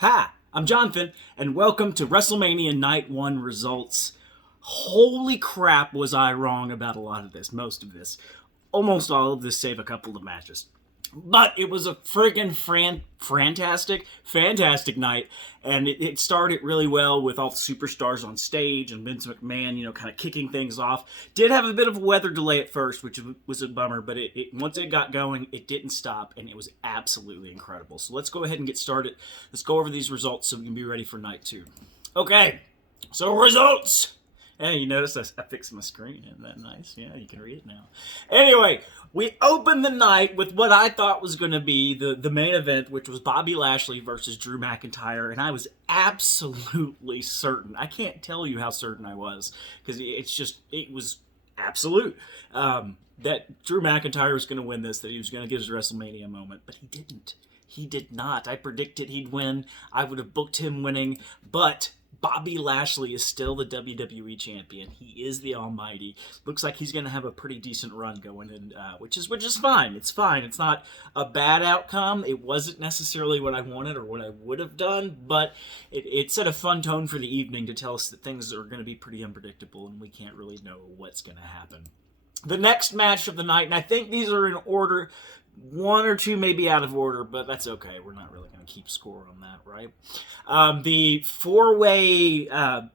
Hi, I'm Jonathan, and welcome to Wrestlemania Night 1 results. Holy crap, was I wrong about a lot of this, most of this. Almost all of this, save a couple of matches. But it was a friggin' fantastic night, and it started really well with all the superstars on stage and Vince McMahon, kind of kicking things off. Did have a bit of a weather delay at first, which was a bummer, but once it got going, it didn't stop, and it was absolutely incredible. So let's go ahead and get started. Let's go over these results so we can be ready for night 2. Okay, so results! Hey, you notice I fixed my screen. Isn't that nice? Yeah, you can read it now. Anyway, we opened the night with what I thought was going to be the main event, which was Bobby Lashley versus Drew McIntyre, and I was absolutely certain. I can't tell you how certain I was, because it was absolute, that Drew McIntyre was going to win this, that he was going to get his WrestleMania moment, but he didn't. He did not. I predicted he'd win. I would have booked him winning, but Bobby Lashley is still the WWE champion. He is the Almighty. Looks like he's going to have a pretty decent run going, and which is fine. It's fine. It's not a bad outcome. It wasn't necessarily what I wanted or what I would have done, but it set a fun tone for the evening to tell us that things are going to be pretty unpredictable, and we can't really know what's going to happen. The next match of the night, and I think these are in order. One or two may be out of order, but that's okay. We're not really going to keep score on that, right? The four-way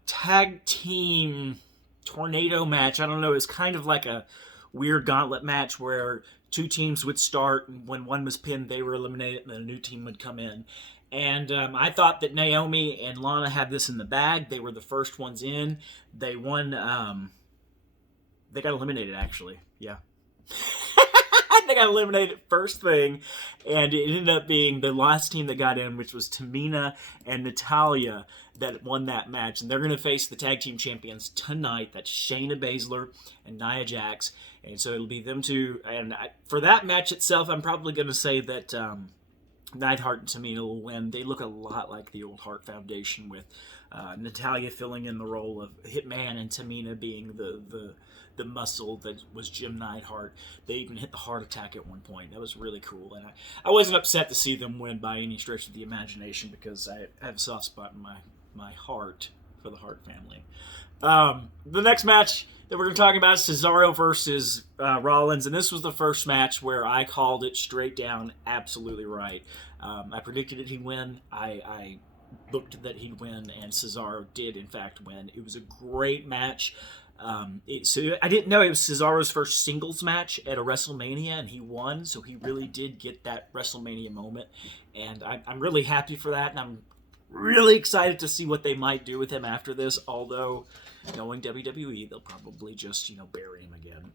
tag team tornado match, I don't know, is kind of like a weird gauntlet match where two teams would start, and when one was pinned, they were eliminated, and then a new team would come in. And I thought that Naomi and Lana had this in the bag. They were the first ones in. They won. They got eliminated, actually. Yeah. They got eliminated first thing, and it ended up being the last team that got in, which was Tamina and Natalya, that won that match. And they're going to face the tag team champions tonight. That's Shayna Baszler and Nia Jax. And so it'll be them two. And for that match itself, I'm probably going to say that Neidhart and Tamina will win. They look a lot like the old Hart Foundation, with Natalya filling in the role of Hitman and Tamina being the muscle that was Jim Neidhart. They even hit the heart attack at one point. That was really cool. And I wasn't upset to see them win by any stretch of the imagination, because I have a soft spot in my heart for the Hart family. The next match that we're going to talk about is Cesaro versus Rollins, and this was the first match where I called it straight down absolutely right. I predicted that he'd win. I looked that he'd win, and Cesaro did in fact win. It was a great match. So I didn't know it was Cesaro's first singles match at a WrestleMania, and he won, so he really did get that WrestleMania moment, and I'm really happy for that, and I'm really excited to see what they might do with him after this, although knowing WWE, they'll probably just, bury him again.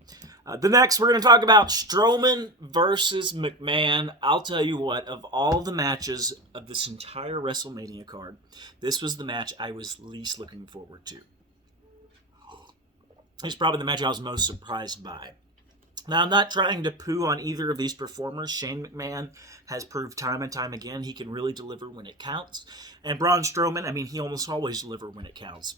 The next, we're going to talk about Strowman versus McMahon. I'll tell you what, of all the matches of this entire WrestleMania card, this was the match I was least looking forward to. It's probably the match I was most surprised by. Now, I'm not trying to poo on either of these performers. Shane McMahon has proved time and time again he can really deliver when it counts. And Braun Strowman, he almost always delivers when it counts.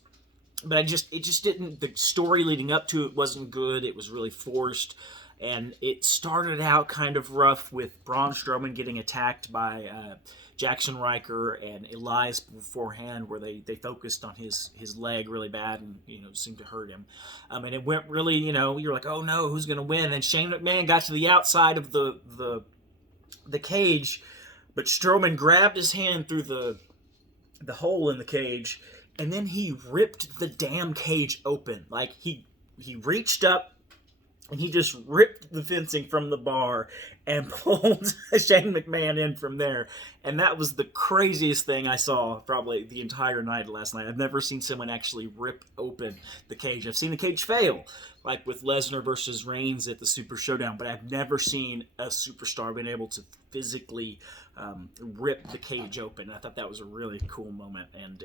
But it just didn't, the story leading up to it wasn't good. It was really forced. And it started out kind of rough with Braun Strowman getting attacked by Jackson Riker and Elias beforehand, where they focused on his leg really bad and seemed to hurt him. And it went really, you're like, oh no, who's gonna win? And Shane McMahon got to the outside of the cage, but Strowman grabbed his hand through the hole in the cage, and then he ripped the damn cage open. Like he reached up and he just ripped the fencing from the bar and pulled Shane McMahon in from there. And that was the craziest thing I saw probably the entire night last night. I've never seen someone actually rip open the cage. I've seen the cage fail, like with Lesnar versus Reigns at the Super Showdown, but I've never seen a superstar been able to physically rip the cage open. I thought that was a really cool moment. And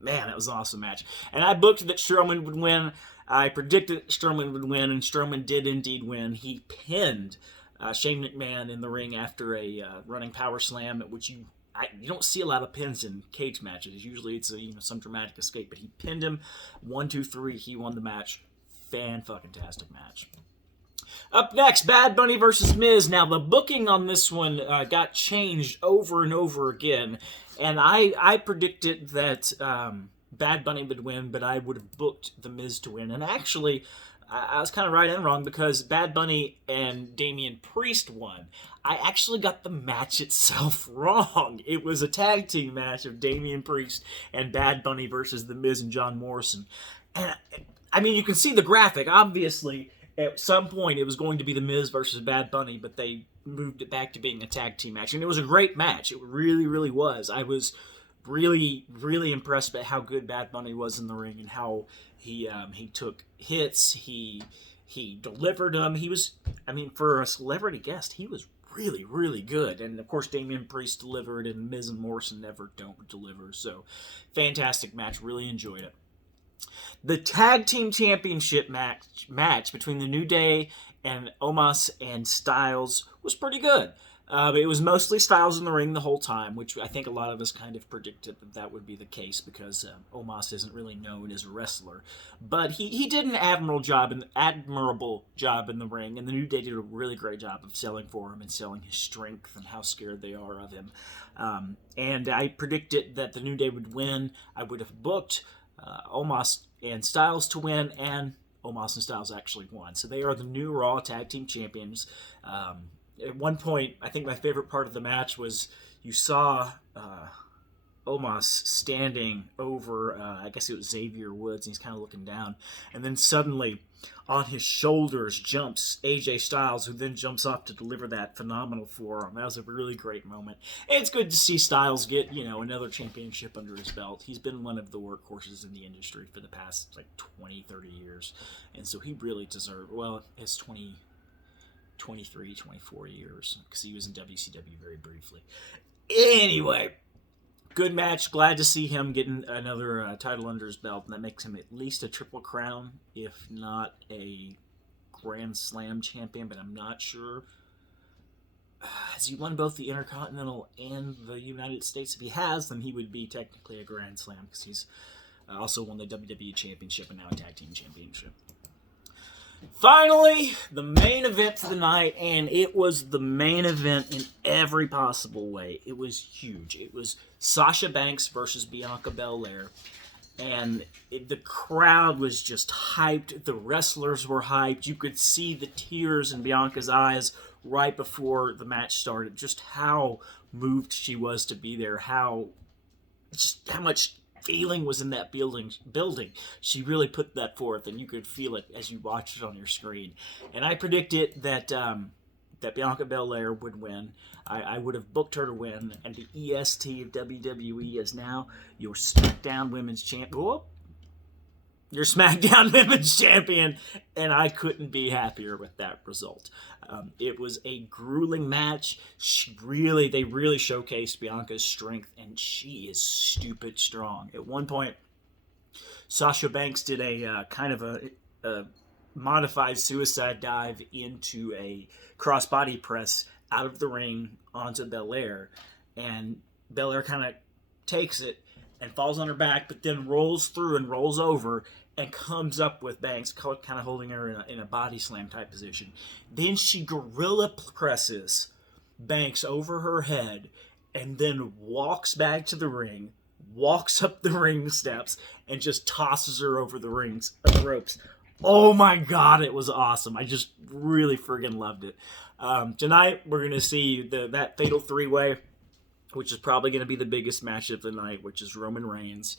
man, that was an awesome match. And I booked that Strowman would win. I predicted that Strowman would win, and Strowman did indeed win. He pinned Shane McMahon in the ring after a running power slam, which you don't see a lot of pins in cage matches. Usually it's some dramatic escape, but he pinned him 1, 2, 3. He won the match. Fan-fucking-tastic match. Up next, Bad Bunny versus Miz. Now, the booking on this one got changed over and over again, and I predicted that Bad Bunny would win, but I would have booked the Miz to win. And actually, I was kind of right and wrong because Bad Bunny and Damian Priest won. I actually got the match itself wrong. It was a tag team match of Damian Priest and Bad Bunny versus The Miz and John Morrison. And I mean, you can see the graphic. Obviously, at some point it was going to be The Miz versus Bad Bunny, but they moved it back to being a tag team match. And it was a great match. It really, really was. I was really, really impressed by how good Bad Bunny was in the ring and how he took hits. He delivered them. He was, I mean, for a celebrity guest, he was really, really good. And of course, Damian Priest delivered, and Miz and Morrison never don't deliver. So, fantastic match. Really enjoyed it. The Tag Team Championship match between the New Day and Omos and Styles was pretty good. It was mostly Styles in the ring the whole time, which I think a lot of us kind of predicted that would be the case because Omos isn't really known as a wrestler. But he did an admirable job in the ring, and the New Day did a really great job of selling for him and selling his strength and how scared they are of him. And I predicted that the New Day would win. I would have booked Omos and Styles to win, and Omos and Styles actually won. So they are the new Raw Tag Team Champions. At one point, I think my favorite part of the match was you saw Omos standing over, I guess it was Xavier Woods, and he's kind of looking down. And then suddenly, on his shoulders jumps AJ Styles, who then jumps off to deliver that phenomenal forearm. That was a really great moment. And it's good to see Styles get, another championship under his belt. He's been one of the workhorses in the industry for the past, 20, 30 years. And so he really deserved, his 23, 24 years, because he was in WCW very briefly. Anyway, good match. Glad to see him getting another title under his belt, and that makes him at least a Triple Crown, if not a Grand Slam champion, but I'm not sure. Has he won both the Intercontinental and the United States? If he has, then he would be technically a Grand Slam, because he's also won the WWE Championship and now a Tag Team Championship. Finally, the main event of the night, and it was the main event in every possible way. It was huge. It was Sasha Banks versus Bianca Belair, and the crowd was just hyped. The wrestlers were hyped. You could see the tears in Bianca's eyes right before the match started, just how moved she was to be there, how much feeling was in that building. She really put that forth, and you could feel it as you watched it on your screen. And I predicted that Bianca Belair would win. I would have booked her to win, and the EST of WWE is now your SmackDown Women's Champion. Your SmackDown Women's Champion, and I couldn't be happier with that result. It was a grueling match. They really showcased Bianca's strength, and she is stupid strong. At one point, Sasha Banks did a kind of a modified suicide dive into a crossbody press out of the ring onto Belair, and Belair kind of takes it and falls on her back, but then rolls through and rolls over and comes up with Banks, kind of holding her in a body slam type position. Then she gorilla presses Banks over her head and then walks back to the ring, walks up the ring steps, and just tosses her over the ropes. Oh my god, it was awesome. I just really friggin' loved it. Tonight, we're going to see that Fatal 3-Way, which is probably going to be the biggest match of the night, which is Roman Reigns,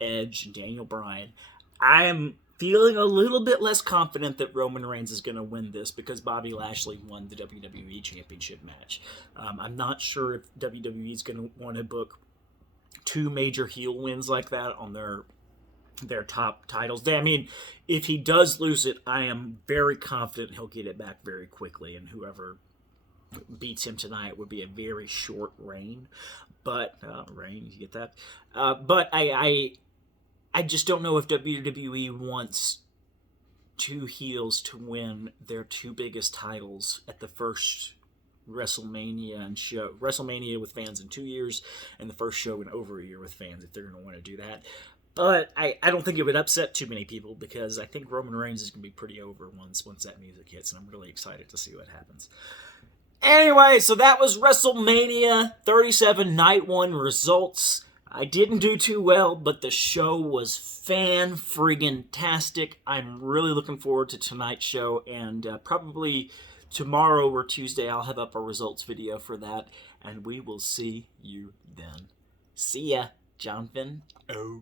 Edge, and Daniel Bryan. I am feeling a little bit less confident that Roman Reigns is going to win this because Bobby Lashley won the WWE Championship match. I'm not sure if WWE is going to want to book two major heel wins like that on their top titles. I mean, if he does lose it, I am very confident he'll get it back very quickly, and whoever beats him tonight would be a very short reign. But you get that? But I just don't know if WWE wants two heels to win their two biggest titles at the first WrestleMania with fans in 2 years, and the first show in over a year with fans, if they're going to want to do that. But I don't think it would upset too many people because I think Roman Reigns is going to be pretty over once that music hits, and I'm really excited to see what happens. Anyway, so that was WrestleMania 37 Night 1 results. I didn't do too well, but the show was fan-friggin-tastic. I'm really looking forward to tonight's show, and probably tomorrow or Tuesday I'll have up a results video for that, and we will see you then. See ya, Jonathan. Oh.